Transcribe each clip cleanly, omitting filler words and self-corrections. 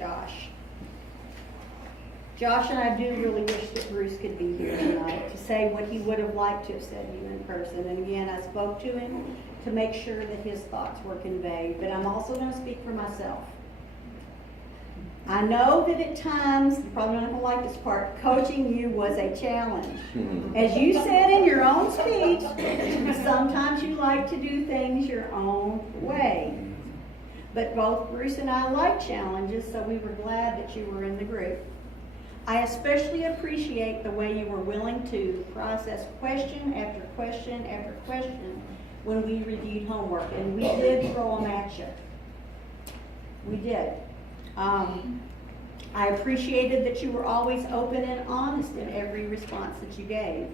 Josh. Josh and I do really wish that Bruce could be here tonight to say what he would have liked to have said to you in person. And again, I spoke to him to make sure that his thoughts were conveyed, but I'm also going to speak for myself. I know that at times, you're probably not going to like this part, coaching you was a challenge. As you said in your own speech, sometimes you like to do things your own way. But both Bruce and I like challenges, so we were glad that you were in the group. I especially appreciate the way you were willing to process question after question after question when we reviewed homework, and we did throw them at you. We did. I appreciated that you were always open and honest in every response that you gave.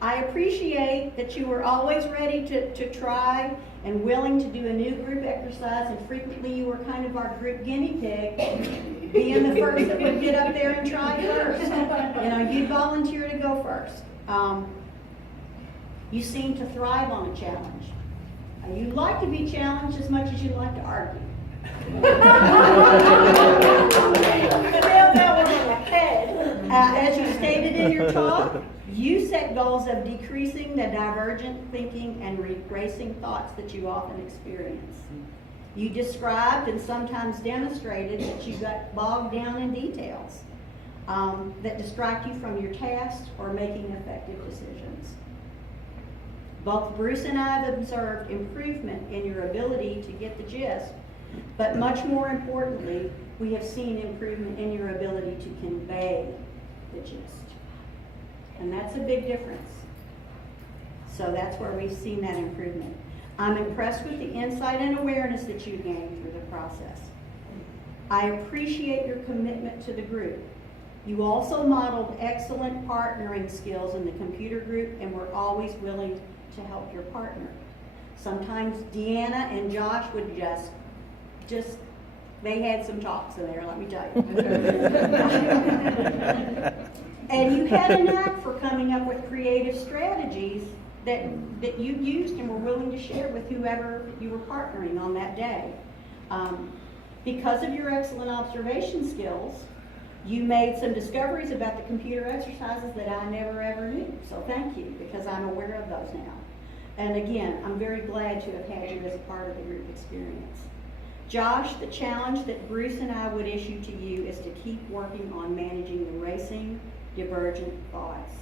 I appreciate that you were always ready to try and willing to do a new group exercise, and frequently you were kind of our group guinea pig, being the first that would get up there and try first. You know, you'd volunteer to go first. You seem to thrive on a challenge. You like to be challenged as much as you like to argue. As you stated in your talk, you set goals of decreasing the divergent thinking and racing thoughts that you often experience. You described and sometimes demonstrated that you got bogged down in details that distract you from your tasks or making effective decisions. Both Bruce and I have observed improvement in your ability to get the gist, but much more importantly, we have seen improvement in your ability to convey the gist. And that's a big difference. So that's where we've seen that improvement. I'm impressed with the insight and awareness that you gained through the process. I appreciate your commitment to the group. You also modeled excellent partnering skills in the computer group and were always willing to help your partner. Sometimes Deanna and Josh would just they had some talks in there, let me tell you. And you had a knack for coming up with creative strategies that you used and were willing to share with whoever you were partnering on that day. Because of your excellent observation skills, you made some discoveries about the computer exercises that I never ever knew. So thank you, because I'm aware of those now. And again, I'm very glad to have had you as a part of the group experience. Josh, the challenge that Bruce and I would issue to you is to keep working on managing the racing, divergent thoughts.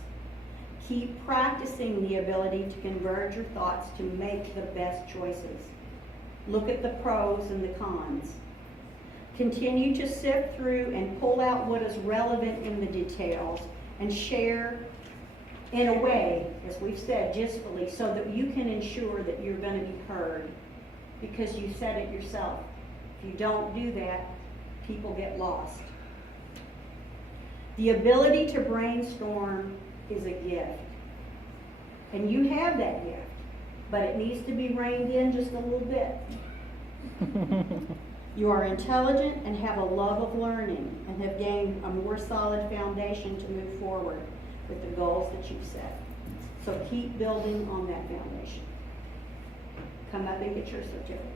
Keep practicing the ability to converge your thoughts to make the best choices. Look at the pros and the cons. Continue to sift through and pull out what is relevant in the details and share in a way, as we've said, gistfully, so that you can ensure that you're going to be heard, because you said it yourself. If you don't do that, people get lost. The ability to brainstorm is a gift. And you have that gift, but it needs to be reined in just a little bit. You are intelligent and have a love of learning and have gained a more solid foundation to move forward with the goals that you've set. So keep building on that foundation. Come up and get your certificate.